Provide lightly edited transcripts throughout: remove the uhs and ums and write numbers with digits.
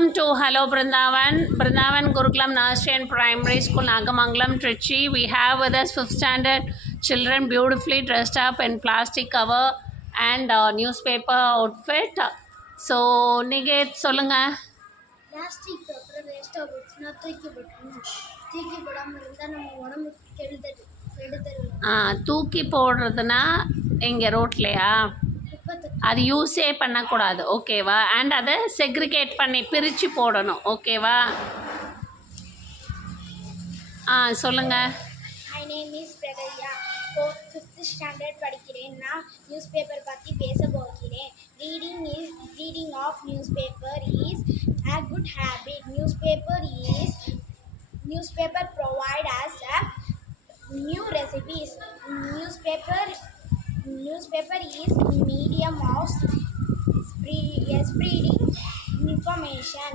Welcome to Hello Brindavan, Brindavan Gurukulam Nursery and Primary School, Nagamangalam, Trichy. We have with us 5th standard children beautifully dressed up in plastic cover and newspaper outfit. So, Niget, solunga. Plastic அப்புறம் வேஸ்ட்டாக போச்சுன்னா தூக்கி போட்டுருணும். தூக்கி போடாமல் இருந்தால் நம்ம உடம்புக்கு கெடுதல். தூக்கி போடுறதுனா எங்கே ரோட்லையா? அது யூஸே பண்ணக்கூடாது, ஓகேவா? அண்ட் அதை செக்ரிகேட் பண்ணி பிரித்து போடணும், ஓகேவா? சொல்லுங்கள். My name is Pragalya. 5th standard படிக்கிறேன். நான் நியூஸ் பேப்பர் பற்றி பேச போகிறேன். Reading of news paper is a good habit. Newspaper provide us new recipes. Newspaper is medium of spreading information.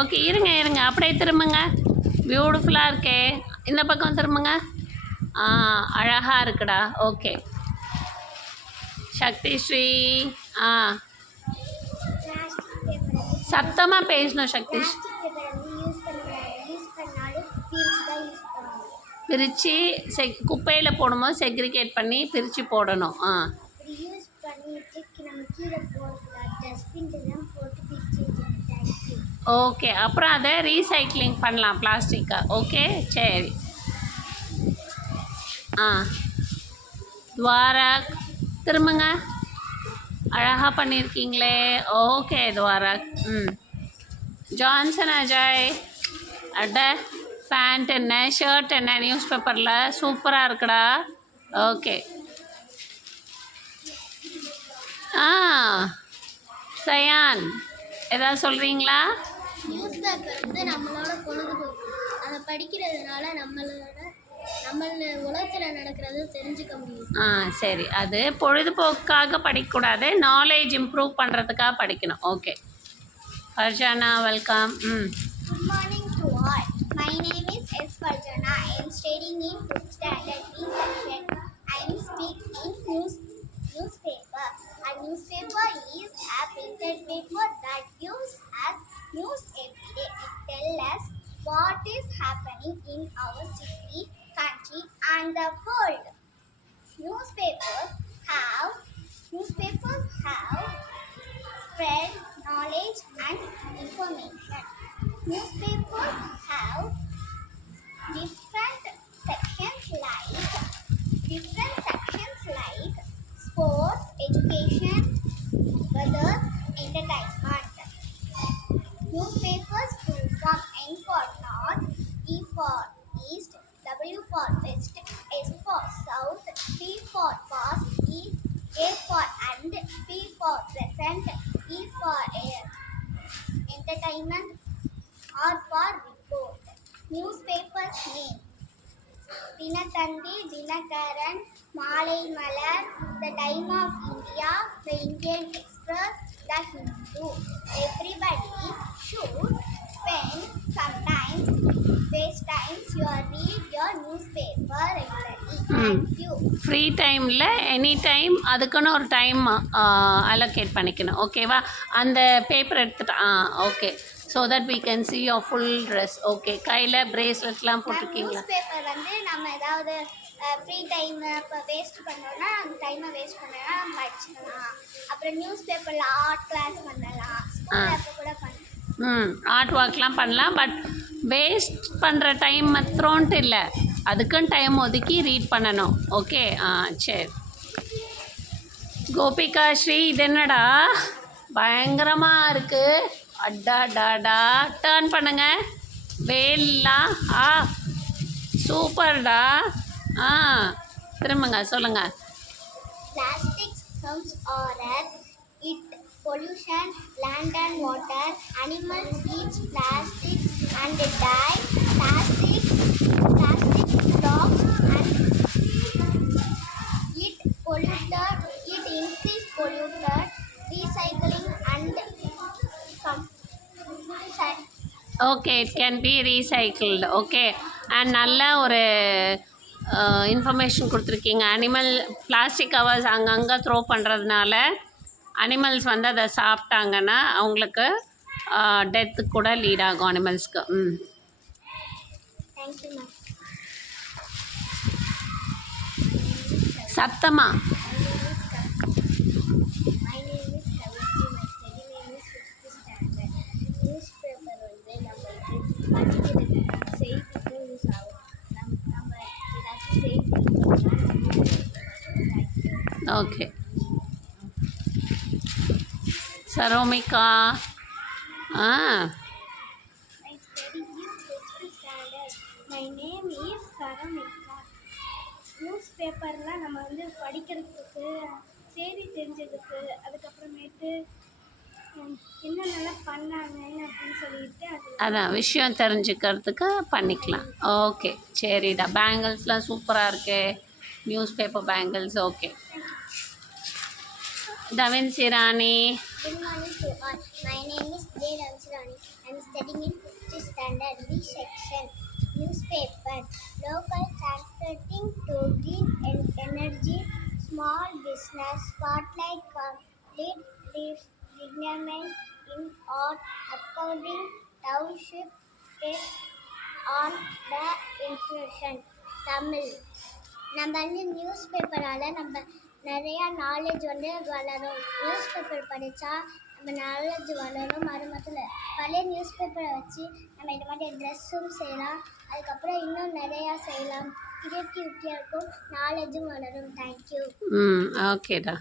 Okay இருங்க அப்படியே திரும்புங்க. பியூட்டிஃபுல்லாக இருக்கே. இந்த பக்கம் திரும்புங்க. அழகாக இருக்குடா. ஓகே சக்தி ஸ்ரீ. சத்தமாக பேசணும் சக்தி. பிரித்து குப்பையில் போடும்போது செக்ரிகேட் பண்ணி பிரித்து போடணும். ஓகே அப்புறம் அதை ரீசைக்ளிங் பண்ணலாம் பிளாஸ்டிக்கை. ஓகே சரி. துவாரக் திரும்புங்க. அழகாக பண்ணியிருக்கீங்களே. Okay Dwarak. Johnson Ajay. Pant என்ன ஷர்ட் என்ன நியூஸ் பேப்பரில் சூப்பராக இருக்குடா. ஓகே சயான் ஏதாவது சொல்கிறீங்களா? நியூஸ் பேப்பர் வந்து நம்மளோட பொழுதுபோக்கு. அதை படிக்கிறதுனால நம்மள உலகத்தில் நடக்கிறது தெரிஞ்சுக்க முடியும். சரி, அது பொழுதுபோக்காக படிக்கக்கூடாது, நாலேஜ் இம்ப்ரூவ் பண்ணுறதுக்காக படிக்கணும். Okay Farjana welcome. Good morning to all. My name is S Farjana. I am studying in 5th standard B section. I am speaking in newspaper. A newspaper is a printed paper that gives us news every day. It tells us what is happening in our city, country and the world. Newspapers have spread knowledge and information. Newspapers have different sections like sports, education, weather, entertainment. Newspapers full form: N for North, E for East, W for West, S for South, P for past, A for and, P for present, E for entertainment, R for report. Newspapers name: Dinatandi, Dinakaran, Malay Malar, The Time of India, The Indian Express, The Hindu. Everybody should spend waste time to read your newspaper regularly. Thank you. Free டைமில் any time அதுக்குன்னு ஒரு time allocate பண்ணிக்கணும், ஓகேவா? அந்த paper எடுத்துட்டு okay so that we can see your full dress. Okay கையில் பிரேஸ்லெட்லாம் போட்டிருக்கீங்களா? Newspaper வந்து நம்ம ஏதாவது ஃப்ரீ டைம் இப்போ வேஸ்ட் பண்ணோன்னா அந்த டைமை வேஸ்ட் பண்ணோன்னா நம்ம படிச்சுக்கலாம். அப்புறம் நியூஸ் பேப்பரில் ஆர்ட் கிளாஸ் பண்ணலாம், ஸ்கூல் கூட பண்ணலாம். ஆர்ட் ஒர்க்லாம் பண்ணலாம். பட் வேஸ்ட் பண்ணுற டைம் மாத்திரம்ட்டு இல்லை, அதுக்குன்னு டைம் ஒதுக்கி ரீட் பண்ணணும். ஓகே சரி. கோபிகா ஸ்ரீ இது என்னடா பயங்கரமாக இருக்குது. அடாடாடா டேர்ன் பண்ணுங்க. வேல்லாம் சூப்பர்டா. திரும்புங்க சொல்லுங்கள். Plastics comes or it pollution land and water. Animals eat plastics and die. Plastic blocks and it increase polluted. Recycling and okay it can be recycled. Okay and நல்ல ஒரு இன்ஃபர்மேஷன் கொடுத்துருக்கீங்க. அனிமல் பிளாஸ்டிக் கவர்ஸ் அங்கங்கே throw பண்ணுறதுனால animals வந்து அதை சாப்பிட்டாங்கன்னா அவங்களுக்கு டெத்துக்கு கூட lead ஆகும் அனிமல்ஸ்க்கு. ம். Thank you ma'am. சத்தமா. My name is Kavitri. My study name is 5th standard. Newspaper வந்து நம்மளுக்கு படிக்கிறதுக்கு செய்திக்கு யூஸ் ஆகும். நம்ம ஏதாச்சும் செய்தி ஓகே. சரோமிகா. ஆ My study is 5th standard. My name is Saramika. News பேப்பர்லாம் நம்ம வந்து படிக்கிறதுக்கு செய்தி தெரிஞ்சதுக்கு அதுக்கப்புறமேட்டு என்னென்னலாம் பண்ணாங்கன்னு அப்படின்னு சொல்லிட்டு அதான் விஷயம் தெரிஞ்சுக்கிறதுக்கு பண்ணிக்கலாம். ஓகே சரிடா. பேங்கிள்ஸ்லாம் சூப்பராக இருக்கே, news paper bangles. Okay. Thavin Sirani. Good morning to all. My name is J. Ramsirani. I am studying in 5th standard B section. Newspaper. Local translating to green and energy. Small business. Spotlight. Complete retirement in art. Accounting. Township. Test on the inflation. Tamil. நம்ம வந்து news பேப்பரால் நம்ம நிறையா knowledge வந்து வளரும். News paper படித்தா நம்ம knowledge வளரும். அது மட்டும் இல்லை, பழைய நியூஸ் பேப்பரை வச்சு நம்ம இந்த மாதிரி ட்ரெஸ்ஸும் செய்யலாம். அதுக்கப்புறம் இன்னும் நிறையா செய்யலாம். க்ரியேட்டிவிட்டியாக இருக்கும், நாலேஜும் வளரும். தேங்க்யூ. ஓகேடா.